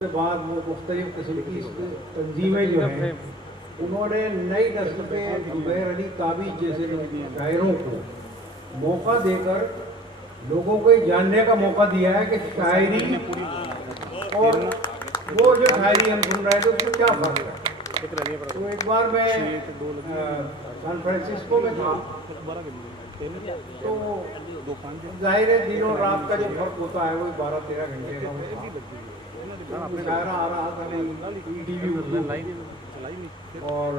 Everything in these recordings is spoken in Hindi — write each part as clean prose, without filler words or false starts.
के बाद वो मुख्तलिफ किस्म की तंजीमें जो हैं उन्होंने नई नस्ल के जुबैर अली ताबी जैसे शायरों को मौका देकर लोगों को ये जानने का मौका दिया है कि शायरी और वो जो शायरी हम सुन रहे थे उसमें क्या फ़र्क है। तो एक बार मैं सैन फ्रांसिस्को में था, तो जाहिर है दिन और रात का जो फर्क होता है वो 12-13 घंटे का होता है। मुशायरा आ रहा था टीवी और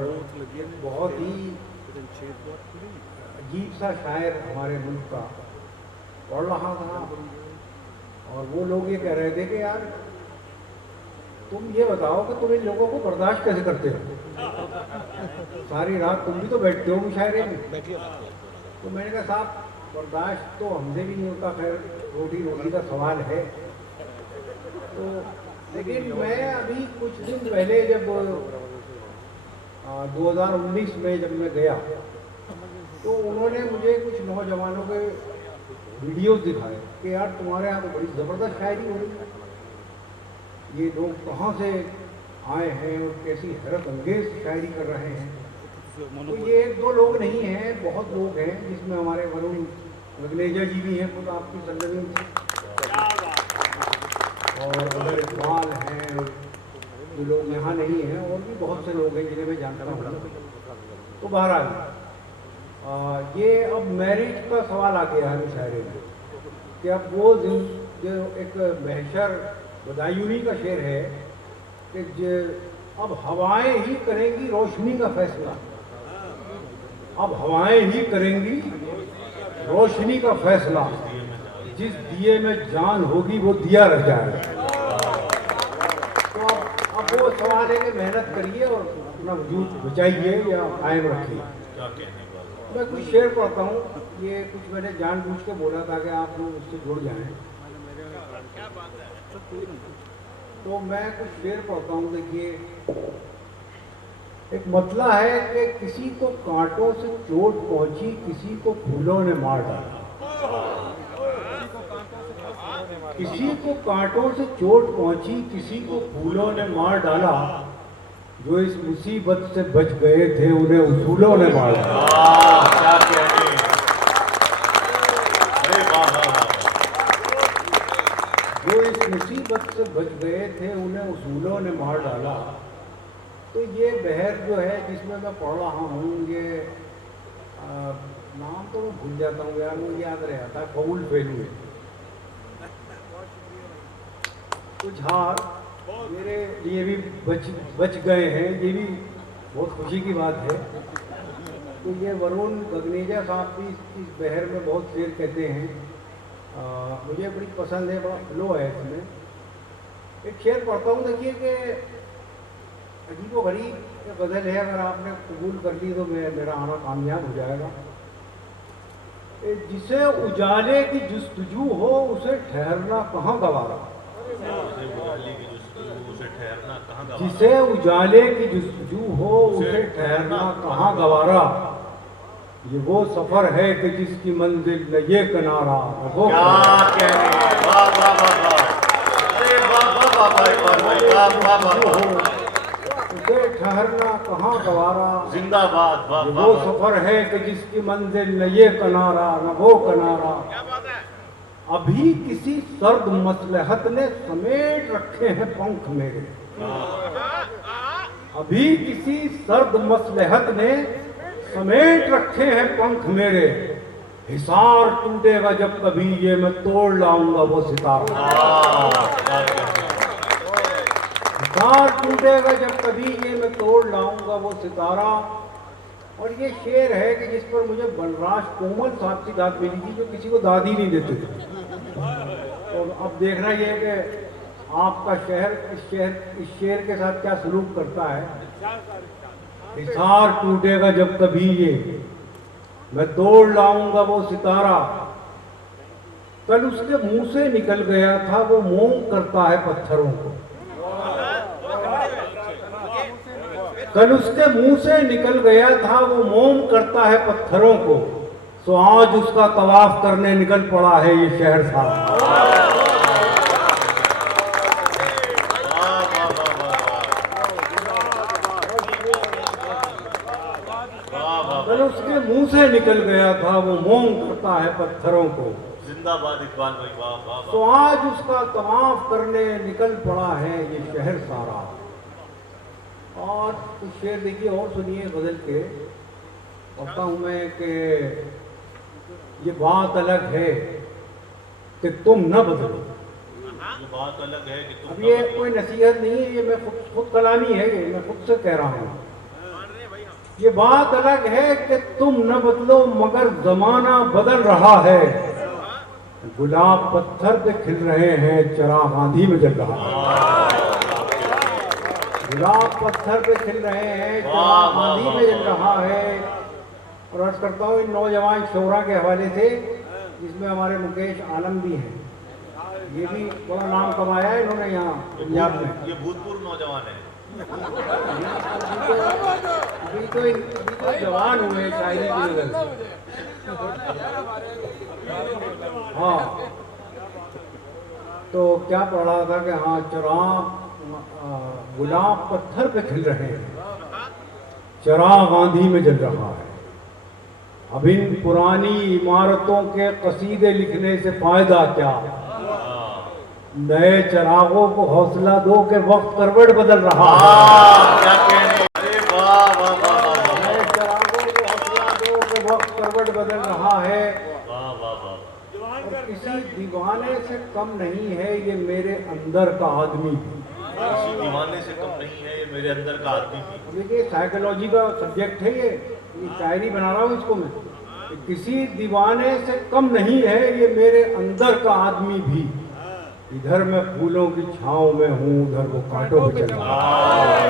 बहुत ही अजीब सा शायर हमारे मुल्क का पढ़ रहा था और वो लोग ये कह रहे थे कि यार तुम ये बताओ कि तुम इन लोगों को बर्दाश्त कैसे करते हो, सारी रात तुम भी तो बैठते हो मुशायरे में। तो मैंने कहा साहब बर्दाश्त तो हमसे भी नहीं होता, खैर रोटी रोटी का सवाल है। तो लेकिन मैं अभी कुछ दिन पहले जब 2019 में जब मैं गया तो उन्होंने मुझे कुछ नौजवानों के वीडियोस दिखाए कि यार तुम्हारे यहाँ तो बड़ी ज़बरदस्त शायरी हो रही है, ये लोग कहाँ से आए हैं और कैसी हैरत अंगेज शायरी कर रहे हैं। तो ये एक दो लोग नहीं हैं, बहुत लोग हैं, जिसमें हमारे वरुण गगनेजा जी भी हैं, खुद आपकी सरजमीन से, और अदर इकबाल हैं, जो लोग यहाँ नहीं हैं, और भी बहुत से लोग हैं जिन्हें मैं जानता हूँ। तो बहरहाल ये अब मैरिज का सवाल आ गया है मुशायरे में कि अब वो जो एक महशर बदायूनी का शेर है कि अब हवाएं ही करेंगी रोशनी का फैसला, अब हवाएं ही करेंगी रोशनी का फैसला, जिस दिए में जान होगी वो दिया रह जाएगा। तो अब वो सवाल है कि मेहनत करिए और अपना वजूद बचाइए या कायम रखिए। मैं कुछ शेर पढ़ता हूँ, ये कुछ मैंने जानबूझ के बोला था कि आप लोग उससे जुड़ जाएं। तो मैं कुछ शेर पढ़ता हूँ। देखिए, एक मतला है कि किसी को कांटों से चोट पहुंची, किसी को फूलों ने मार डाला। किसी को कांटों से चोट पहुंची, किसी को फूलों ने मार डाला, जो इस मुसीबत से बच गए थे उन्हें उसूलों ने मार डाला। जो इस मुसीबत से बच गए थे उन्हें उसूलों ने मार डाला। तो ये बहर जो है जिसमें मैं पढ़ रहा हूँ, ये नाम तो मैं भूल जाता हूँ यार, वो याद रहता है, कबूल फेलू है। कुछ हार मेरे लिए भी बच गए हैं, ये भी बहुत खुशी की बात है। तो ये वरुण गगनेजा साहब भी इस बहर में बहुत शेर कहते हैं, मुझे बड़ी पसंद है, बड़ा फ्लो है इसमें। एक शेर पढ़ता हूँ, देखिए कि अजीब व गरीब गज़ल है, अगर आपने कबूल कर ली तो मेरा आना कामयाब हो जाएगा। जिसे उजाले की जुस्तजू हो उसे ठहरना कहाँ गवारा, जिसे उजाले की जुस्तजू हो उसे ठहरना कहाँ गवारा, ये वो सफर है कि जिसकी मंजिल न ये किनारा न वो। उसे ठहरना कहाँ गवारा, जिंदाबाद। वो सफर है कि जिसकी मंजिल न ये किनारा न वो किनारा। अभी किसी सर्द मसलहत ने समेट रखे हैं पंख मेरे, अभी किसी सर्द मसलहत ने समेट रखे हैं पंख मेरे। हिसार टूटेगा जब कभी ये मैं तोड़ लाऊंगा वो सितारा, हिसार टूटेगा जब कभी ये मैं तोड़ लाऊंगा वो सितारा। और ये शेर है कि जिस पर मुझे बलराज कोमल साहब की दाद मिली थी, जो किसी को दाद ही नहीं देते थे। तो अब देखना ये है कि आपका शहर इस शेर के साथ क्या सलूक करता है। हिसार टूटेगा जब कभी ये मैं तोड़ लाऊंगा वो सितारा, कल उसके मुंह से निकल गया था वो मोम करता है पत्थरों को, कल उसके मुंह से निकल गया था वो मोम करता है पत्थरों को, सो आज उसका तवाफ करने निकल पड़ा है ये शहर साहब। से निकल गया था वो मोम करता है पत्थरों को। जिंदाबाद इकबाल भाई, वाह वाह वाह। तो आज उसका तवाफ करने निकल पड़ा है ये शहर सारा। और कुछ शेर देखिए और सुनिए गजल के। कहता हूं मैं कि ये बात अलग है कि तुम न बदलो। ये बात अलग है कि तुम अब ये कोई नसीहत नहीं है, ये मैं खुद कलामी है, ये मैं खुद से कह रहा हूँ। ये बात अलग है कि तुम न बदलो मगर जमाना बदल रहा है। गुलाब पत्थर पे खिल रहे हैं, चिराग आंधी में जल रहा है। गुलाब पत्थर पे खिल रहे हैं, चिराग आंधी में जल रहा है। और अर्ज करता हूँ इन नौजवान शोरा के हवाले से, जिसमें हमारे मुकेश आलम भी हैं। ये भी बड़ा नाम कमाया है इन्होंने यहाँ पंजाब में। ये भूतपूर्व नौजवान है। अभी तो जवान हुए शायरी की वजह से। हाँ, तो क्या पढ़ रहा था कि हाँ चिराग गुलाब पत्थर पे खिल रहे हैं, चिराग आंधी में जल रहा है। अब इन पुरानी इमारतों के कसीदे लिखने से फायदा क्या, नए चिरागों को हौसला दो कि वक्त करवट बदल रहा है। क्या कहने, अरे वाह वाह वाह। नए चिरागों को हौसला दो कि वक्त करवट बदल रहा है। वाह वाह वाह। और किसी दीवाने से कम नहीं है ये मेरे अंदर का आदमी। किसी दीवाने से कम नहीं है ये मेरे अंदर का आदमी भी। देखिए साइकोलॉजी का सब्जेक्ट है ये शायरी बना रहा हूँ इसको मैं। किसी दीवाने से कम नहीं है ये मेरे अंदर का आदमी भी। इधर मैं फूलों की छांव में हूँ, उधर वो कांटों पे चल रहा है।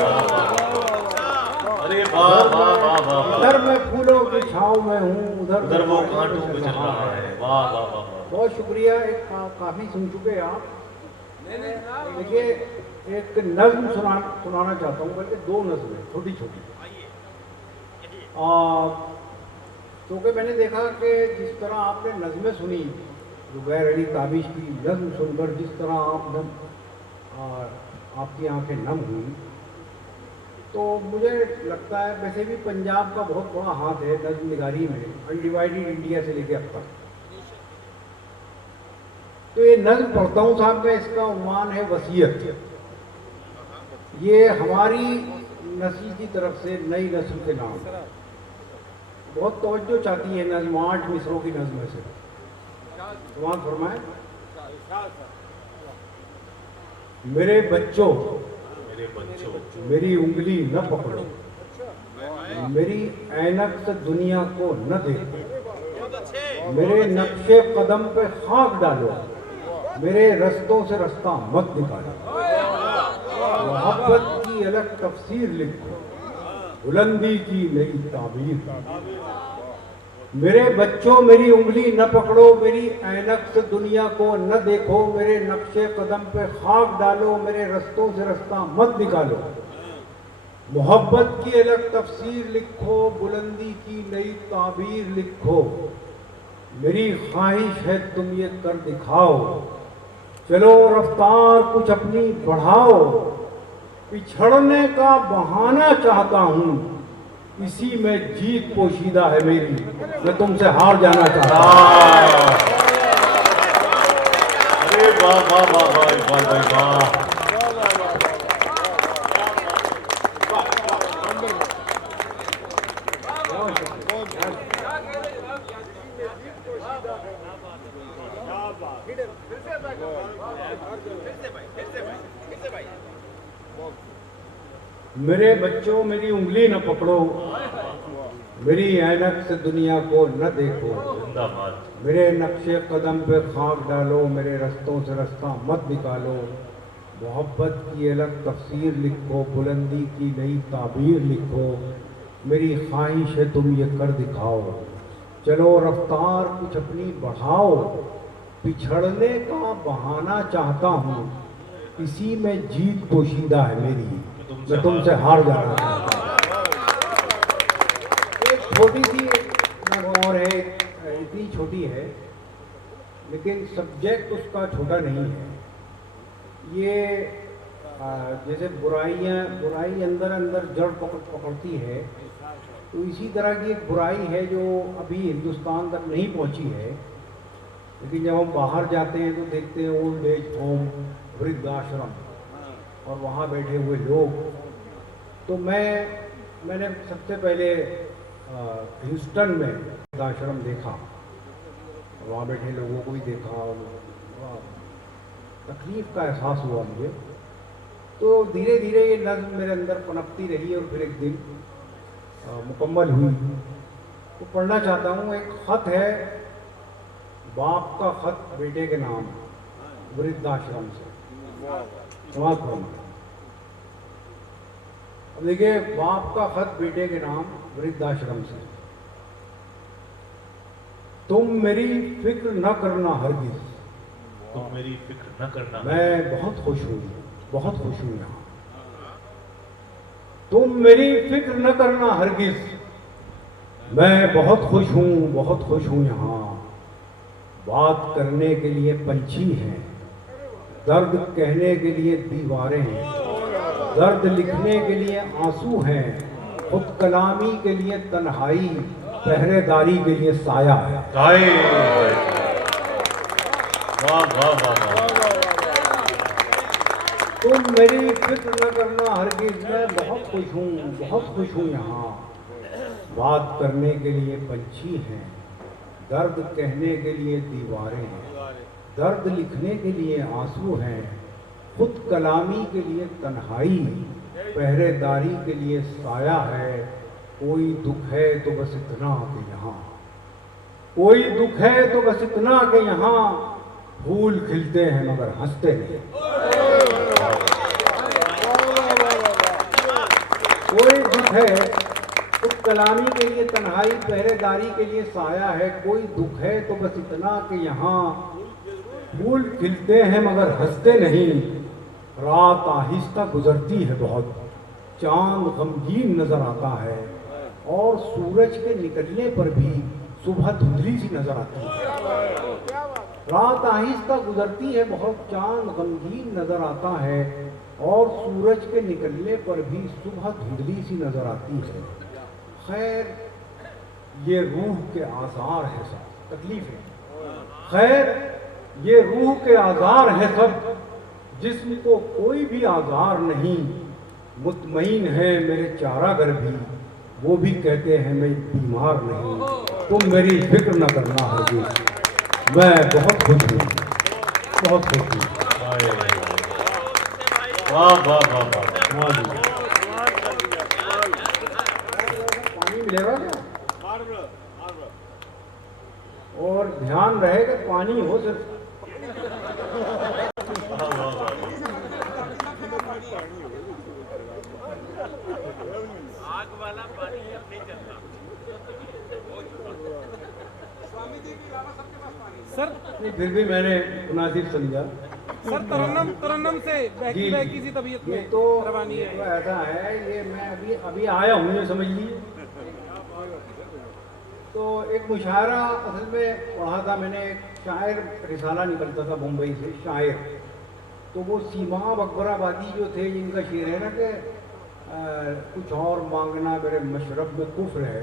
अरे वाह वाह वाह वाह। इधर मैं फूलों की छांव में हूँ, उधर वो कांटों पे चल रहा है। वाह वाह वाह। बहुत शुक्रिया। एक काफी सुन चुके आप। देखिए एक नज्म सुनाना चाहता हूँ, बल्कि दो नज्में छोटी छोटी। क्योंकि मैंने देखा कि जिस तरह आपने नज्में सुनी, ज़ुबैर अली ताबिश की नज्म सुनकर जिस तरह आपकी आंखें नम हुई, तो मुझे लगता है वैसे भी पंजाब का बहुत बड़ा हाथ है नज्म निगारी में, अनडिवाइडेड इंडिया से लेकर अब तक। तो ये नज्म पढ़ता हूँ साहब मैं, इसका उन्वान है वसीयत। ये हमारी नस्ल की तरफ से नई नस्ल के नाम बहुत तवज्जो चाहती है नज्म, 8 मिसरों की नज्म में से। दुआ फरमाए। मेरे बच्चों मेरी उंगली न पकड़ो, मेरी ऐनक से दुनिया को न देखो, मेरे नक्शे कदम पे खाक डालो, मेरे रस्तों से रास्ता मत निकालो, मोहब्बत की अलग तफसीर लिखो, बुलंदी की नई ताबीर। मेरे बच्चों मेरी उंगली न पकड़ो, मेरी ऐनक से दुनिया को न देखो, मेरे नक्शे कदम पे खाक डालो, मेरे रस्तों से रास्ता मत निकालो, मोहब्बत की अलग तफसीर लिखो, बुलंदी की नई ताबीर लिखो। मेरी ख्वाहिश है तुम ये कर दिखाओ, चलो रफ्तार कुछ अपनी बढ़ाओ, पिछड़ने का बहाना चाहता हूँ, इसी में जीत पोशीदा है मेरी, मैं तुमसे हार जाना चाहता हूँ। अरे वाह वाह वाह वाह इकबाल भाई वाह। मेरे बच्चों मेरी उंगली न पकड़ो, मेरी ऐनक से दुनिया को न देखो, मेरे नक्शे कदम पे खाक डालो, मेरे रस्तों से रास्ता मत निकालो, मोहब्बत की अलग तफसीर लिखो, बुलंदी की नई ताबीर लिखो। मेरी ख्वाहिश है तुम ये कर दिखाओ, चलो रफ्तार कुछ अपनी बढ़ाओ, पिछड़ने का बहाना चाहता हूँ, इसी में जीत पोशीदा है मेरी, मैं तुमसे हार जाना चाहता हूँ। एक छोटी सी और है, इतनी छोटी है लेकिन सब्जेक्ट उसका छोटा नहीं है। ये जैसे बुराई अंदर अंदर जड़ पकड़ती है, तो इसी तरह की एक बुराई है जो अभी हिंदुस्तान तक नहीं पहुंची है। लेकिन जब हम बाहर जाते हैं तो देखते हैं ओल्ड एज होम, वृद्धाश्रम, और वहाँ बैठे हुए लोग। तो मैंने सबसे पहले ह्यूस्टन में वृद्धाश्रम देखा, वहाँ बैठे लोगों को भी देखा और तकलीफ का एहसास हुआ मुझे। तो धीरे धीरे ये नज़्म मेरे अंदर पनपती रही और फिर एक दिन मुकम्मल हुई। तो पढ़ना चाहता हूँ। एक ख़त है, बाप का ख़त बेटे के नाम, वृद्धाश्रम से। समाज पढ़ना। अब देखिए, बाप का ख़त बेटे के नाम, वृद्धाश्रम से। तुम मेरी फिक्र न करना हरगिज़, तुम मेरी फिक्र न करना, मैं बहुत खुश हूँ, बहुत खुश हूँ यहाँ। तुम मेरी फिक्र न करना हरगिज़, मैं बहुत खुश हूँ, बहुत खुश हूँ यहाँ। बात करने के लिए पंछी हैं, दर्द कहने के लिए दीवारें हैं, दर्द लिखने के लिए आंसू हैं, खुद कलामी के लिए तन्हाई, पहरेदारी के लिए साया है। वाह वाह वाह। तुम मेरी फिक्र न करना हरगिज़, मैं बहुत खुश हूँ, बहुत खुश हूँ यहाँ। बात करने के लिए पंछी हैं, दर्द कहने के लिए दीवारें हैं, दर्द लिखने के लिए आंसू हैं, खुद कलामी के लिए तन्हाई, पहरेदारी के लिए साया है। कोई दुख है तो बस इतना कि यहाँ, कोई दुख है तो बस इतना कि यहाँ फूल खिलते हैं मगर हंसते नहीं। कोई दुख है तो कलामी के लिए तन्हाई, पहरेदारी के लिए साया है। कोई दुख है तो बस इतना कि यहाँ फूल खिलते हैं मगर हंसते नहीं। रात आहिस्ता गुजरती है बहुत, चांद गमगीन नजर आता है, और सूरज के निकलने पर भी सुबह धुंधली सी नजर आती है। रात आहिस्ता गुजरती है बहुत, चांद गमगीन नजर आता है, और सूरज के निकलने पर भी सुबह धुंधली सी नजर आती है। खैर ये रूह के आज़ार है सब, तकलीफ है। खैर ये रूह के आज़ार है सब, जिस्म को कोई भी आज़ार नहीं। मुतमईन है मेरे चारागर भी, वो भी कहते हैं मैं बीमार नहीं। तुम मेरी फिक्र न करना हरगिज़, मैं बहुत खुश हूँ, बहुत खुश हूँ। वाह वाह वाह वाह। पानी मिलेगा क्या? और ध्यान रहेगा पानी हो सिर्फ। आग वाला पानी अब नहीं चलता। सर नहीं, फिर भी मैंने मुनासिब समझा। सर तरन्नम से बहकी बहकी सी तबीयत ये में तो रवानी है। तो ऐसा है, ये मैं अभी आया हूँ, ये समझ लीजिए। तो एक मुशायरा असल में पढ़ा था मैंने, एक शायर रिसाला निकलता था मुंबई से, शायर। तो वो सीमा अकबराबादी जो थे, जिनका शेर है ना कि कुछ और मांगना मेरे मशरब में कुफ्र है,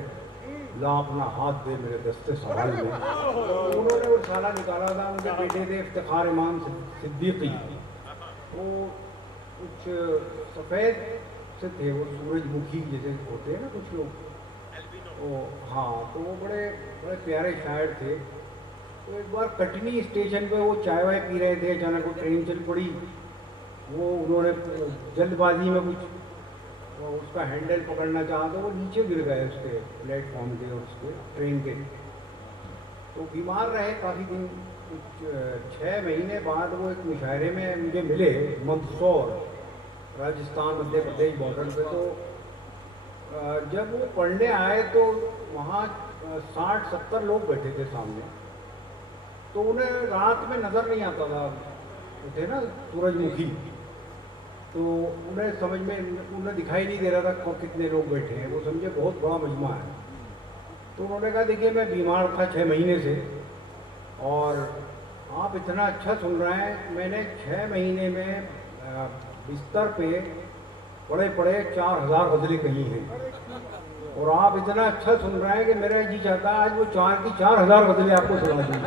ला अपना हाथ दे मेरे दस्ते सवाल में। तो उन्होंने वो रिसाला निकाला था, उनके बेटे थे इफ्तिखार इमाम सिद्दीकी। वो कुछ सफ़ेद से थे, वो सूरजमुखी जैसे होते हैं ना कुछ लोग, वो हाँ, तो वो बड़े बड़े प्यारे शायर थे। तो एक बार कटनी स्टेशन पे वो चाय वाय पी रहे थे, अचानक वो ट्रेन चल पड़ी। वो उन्होंने जल्दबाजी में कुछ उसका हैंडल पकड़ना चाहा तो वो नीचे गिर गए उसके प्लेटफॉर्म के और उसके ट्रेन के। तो बीमार रहे काफ़ी दिन। कुछ 6 महीने बाद वो एक मुशायरे में मुझे मिले, मंदसौर, राजस्थान मध्य प्रदेश बॉर्डर पे। तो जब वो पढ़ने आए तो वहाँ 60-70 लोग बैठे थे सामने। तो उन्हें रात में नज़र नहीं आता था, वो थे ना सूरजमुखी, तो उन्हें समझ में उन्हें दिखाई नहीं दे रहा था कितने लोग बैठे हैं। वो समझे बहुत बड़ा मजमा है। तो उन्होंने कहा देखिए मैं बीमार था 6 महीने से, और आप इतना अच्छा सुन रहे हैं। मैंने 6 महीने में बिस्तर पे पड़े पड़े 4000 गजलें कही हैं, और आप इतना अच्छा सुन रहे हैं कि मेरा जी चाहता है आज वो 4000 गजलें आपको सुना दूँ।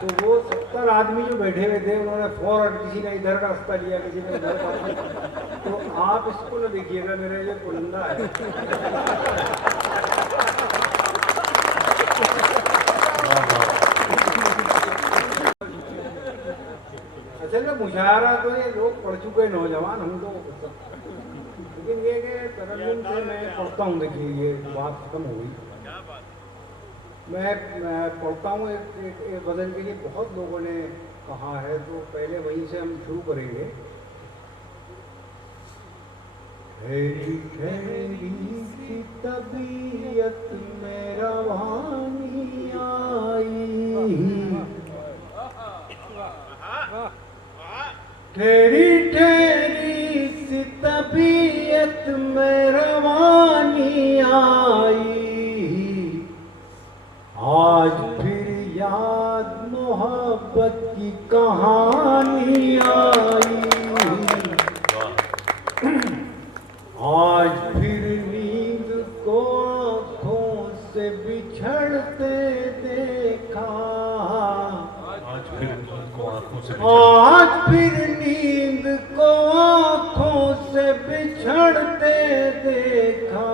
तो वो 70 आदमी जो बैठे हुए थे उन्होंने फौरन, किसी ने इधर का रास्ता लिया, किसी ने उधर का। तो आप इसको न देखिएगा, मेरा ये पुलंदा है। असल में मुशायरा तो ये लोग पढ़ चुके नौजवान, हम तो, लेकिन ये कि तरन्नुम से मैं पढ़ता हूँ। देखिए ये बात खत्म हो गई। मैं पढ़ता हूँ एक गज़ल के लिए बहुत लोगों ने कहा है, तो पहले वहीं से हम शुरू करेंगे। ठहरी ठहरी सी तबीयत में रवानी आई, ठहरी ठहरी सी तबीयत में रवानी आई, आज फिर याद मोहब्बत की कहानी आई, आज फिर नींद को आँखों से बिछड़ते देखा, आज फिर नींद को आँखों से बिछड़ते देखा,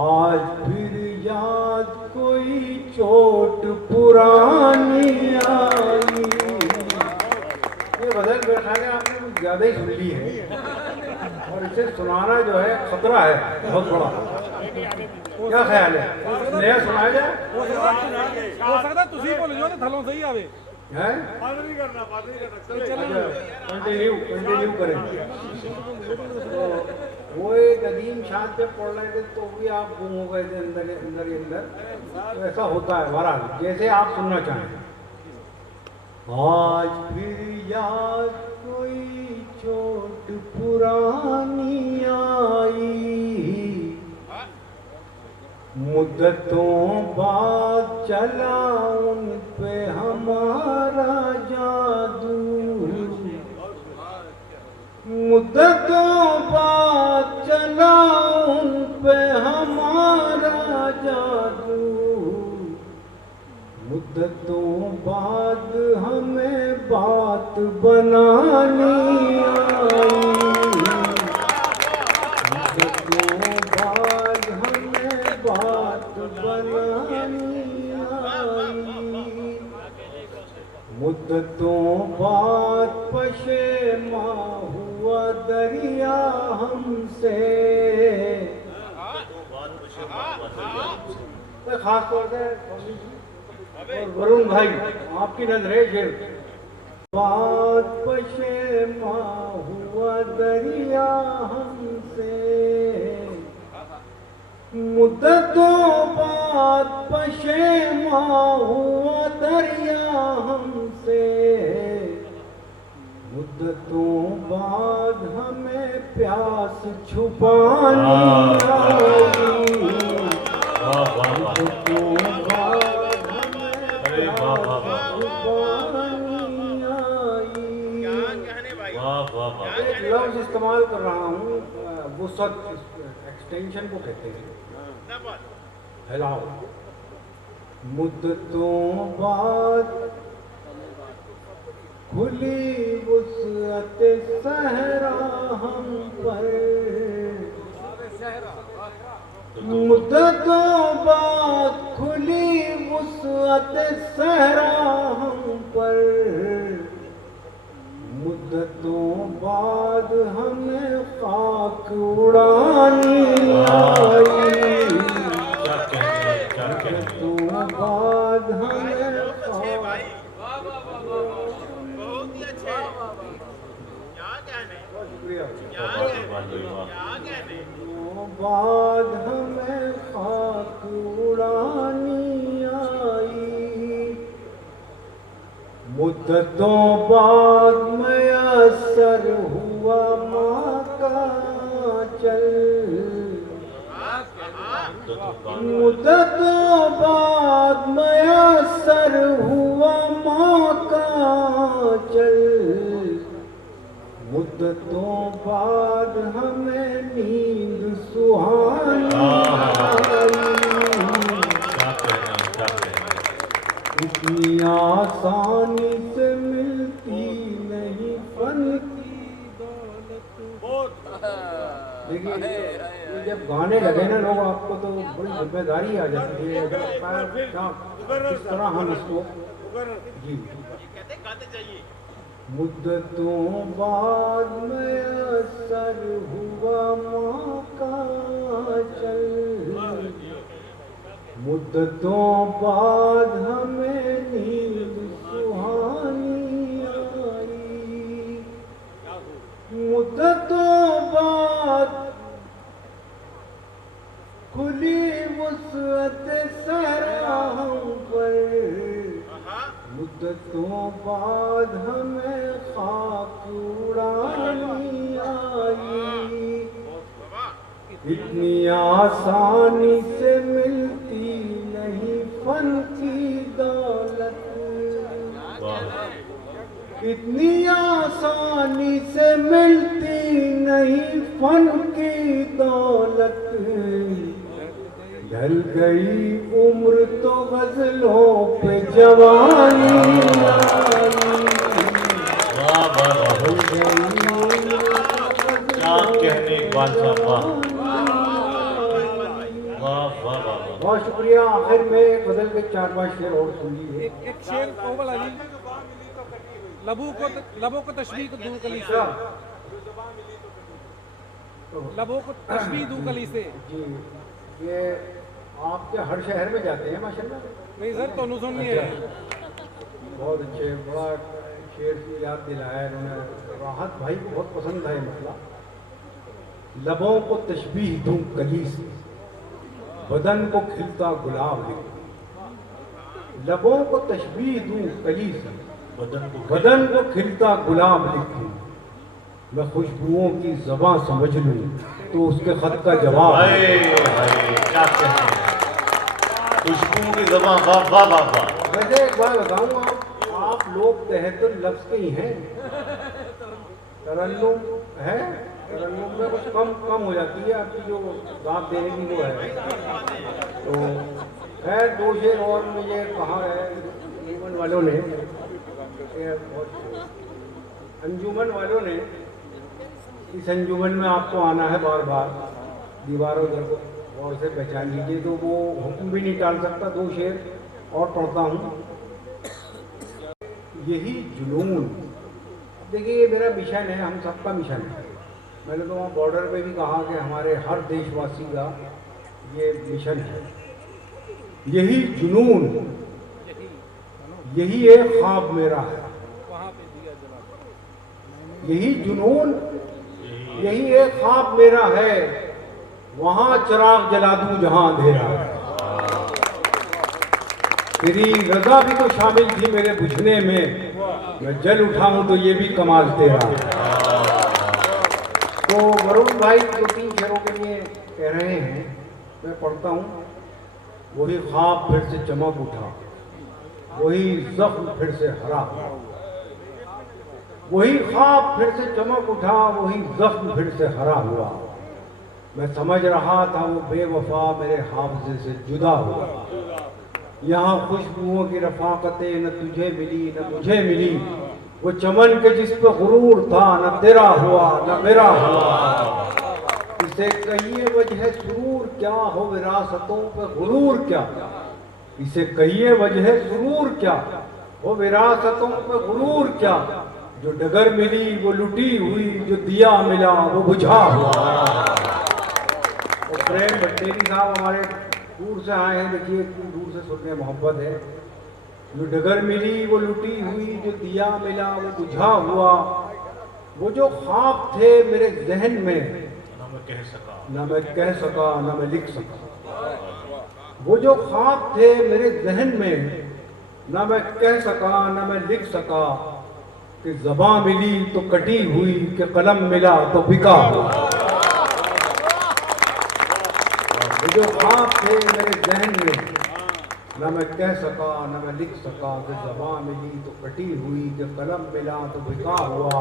आज फिर याद कोई चोट पुरानी आई। ये गजल मेरे ख्याल है आपने कुछ ज्यादा ही सुन ली है, और इसे सुनाना जो है खतरा है बहुत बड़ा। क्या ख्याल है, नया सुनाया जाए? हो सकता तुसी बोल जो थलों सही आवे हैं? कंटिन्यू करें। तो वो एक अदीम शान जब पढ़ रहे थे तो भी आप गुम हो गए थे अंदर ही अंदर। तो ऐसा होता है बहरहाल, जैसे आप सुनना चाहें। आज फिर याद कोई चोट पुरानी आई, मुद्दतों बाद चला उन पे हमारा जादू, मुद्दतों बाद चला उन पे हमारा जादू, मुद्दतों बाद हमें बात बनानी आई, मुद्दतों बाद हमें बात बनानी आई, मुद्दतों बाद पशेमा हुआ दरिया हमसे, खास तौर से और वरुण भाई आपकी नजरें गिर, बात पशेमा हुआ दरिया हमसे, मुद्दतों बाद पशेमा हुआ दरिया हमसे, मुद्दतों बाद हमें प्यास छुपानी आई, मुद्दतों बाद हमें प्यास छुपानी आई। एक लफ्ज इस्तेमाल कर रहा हूँ, वुसअत एक्सटेंशन को कहते हैं, फैलाव। मुद्दतों बाद खुली वुसअत सहरा हम पर, मुद्दतों बाद खुली वुसअत सहरा हम पर, मुद्दतों बाद हमें खाक उड़ानी आई, मुद्दतों बाद हमें बाद हमें खाक उड़ानी आई, मुद्दतों बाद मयसर हुआ माँ का चल, मुद्दतों बाद मयसर हुआ माँ का चल, मुद्दतों बाद हमें नींद सुहानी आई। क्या कहना, क्या कहना। इतनी आसानी से मिलती नहीं फन की दौलत। देखिए ये जब गाने लगे ना लोग आपको तो बड़ी जिम्मेदारी आ जाती है। अगर किस तरह हम इसको जी कहते गाते चाहिए। मुद्दतों बाद में असर हुआ मौका चल। मुद्दतों बाद हमें नींद सुहानी आई। मुद्दतों बाद खुली वुसअत सहरा हम पर। मुद्दतों बाद हमें खाक उड़ानी आई। इतनी आसानी से मिलती नहीं फन की दौलत। इतनी आसानी से मिलती नहीं फन की दौलत। ढल गई उम्र तो गजलों पे जवानी आई। वाह वाह वाह, क्या कहने इकबाल साहब, वाह वाह वाह वाह। बहुत शुक्रिया। आखिर में बदल के 4-5 शेर और सुन लीजिए। एक शेर ओ वाला जी, लबों को तशबीह दूं कली से, लबों को तशबीह दूं कली से। जी ये आपके हर शहर में जाते हैं माशाल्लाह। नहीं सर तो सुन नहीं है। बहुत अच्छे, बड़ा शेर की याद दिलाया इन्होंने। राहत भाई को बहुत पसंद था ये मसला। लबों को तशबीह दूं कली से, बदन को खिलता गुलाब लिखूं। लबों को तशबीह दूं कली से, बदन को खिलता गुलाब लिखूं। मैं खुशबुओं की ज़बां समझ लूं तो उसके खत का जवाब। हाय हाय, क्या कहने। खुशबू की ज़बां, वाह वाह वाह वाह। वैसे एक बात बताऊं, आप लोग तहतुल लफ्ज़ के ही हैं। तरन्नुम है, तरन्नुम में कुछ कम हो जाती है आपकी जो दाद देने की वो है। तो खैर 2 शेर और मुझे कहा है अंजुमन वालों ने, अंजुमन वालों ने। इस अंजुमन में आपको आना है बार बार। दीवारों को गौर से पहचान लीजिए तो वो हुक्म भी नहीं टाल सकता। 2 शेर और पढ़ता हूँ। यही जुनून, देखिए ये मेरा मिशन है, हम सबका मिशन है। मैंने तो वहाँ बॉर्डर पे भी कहा कि हमारे हर देशवासी का ये मिशन है। यही जुनून, यही एक ख्वाब मेरा है। यही जुनून, यही एक ख्वाब मेरा है। वहाँ चिराग जला दूं जहाँ अंधेरा है। तेरी रजा भी तो शामिल थी मेरे बुझने में। मैं जल उठा हूं तो ये भी कमाल तेरा। तो वरुण भाई 2-3 शेरों के लिए कह रहे हैं, मैं पढ़ता हूँ। वही ख्वाब फिर से चमक उठा, वही जख्म फिर से हरा। वही ख्वाब फिर से चमक उठा, वही जख्म फिर से हरा हुआ। मैं समझ रहा था वो बेवफा मेरे हाफजे से जुदा हुआ। यहाँ खुशबुओं की रफाकतें न तुझे मिली न मुझे मिली। वो चमन के जिस पे गुरूर था, न तेरा हुआ न मेरा हुआ। इसे कहिए वजह सुरूर क्या हो, विरासतों पे गुरूर क्या। इसे कहिए वजह सुरूर क्या हो, विरासतों पे गुरूर क्या। जो डगर मिली वो लुटी हुई, जो दिया मिला वो बुझा हुआ। और प्रेम भट्टेरी साहब हमारे दूर से आए हैं, देखिए दूर से सुनने मोहब्बत है। जो डगर मिली वो लुटी हुई, जो दिया मिला वो बुझा हुआ। वो जो ख्वाब थे मेरे जहन में, ना मैं कह सका, ना मैं कह सका ना मैं लिख सका। वो जो ख्वाब थे मेरे जहन में, ना मैं कह सका ना मैं लिख सका। कि ज़बां मिली तो कटी हुई, कि कलम मिला तो बिका हुआ। वो जो ख्वाब थे मेरे जहन में, ना मैं कह सका ना मैं लिख सका। कि ज़बां मिली तो कटी हुई, कि कलम मिला तो बिका हुआ।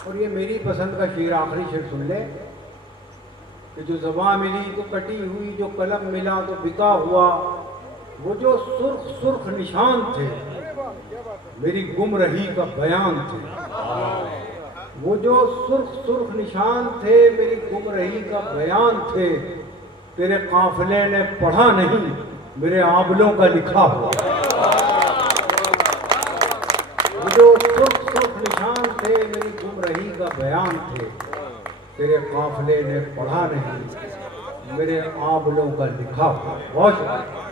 और ये मेरी पसंद का शेर, आखिरी शेर सुन ले कि जो ज़बां मिली तो कटी हुई, जो कलम मिला तो बिका हुआ, वो जो सुर्ख सुर्ख निशान थे मेरी गुमरही का बयान थे। वो जो सुर्ख सुर्ख निशान थे मेरी गुमरही का बयान थे, तेरे काफिले ने पढ़ा नहीं मेरे आबलों का लिखा हुआ। वो जो सुर्ख सुर्ख निशान थे मेरी गुमरही का बयान थे, तेरे काफिले ने पढ़ा नहीं मेरे आबलों का लिखा हुआ। बहुत शुक्रिया।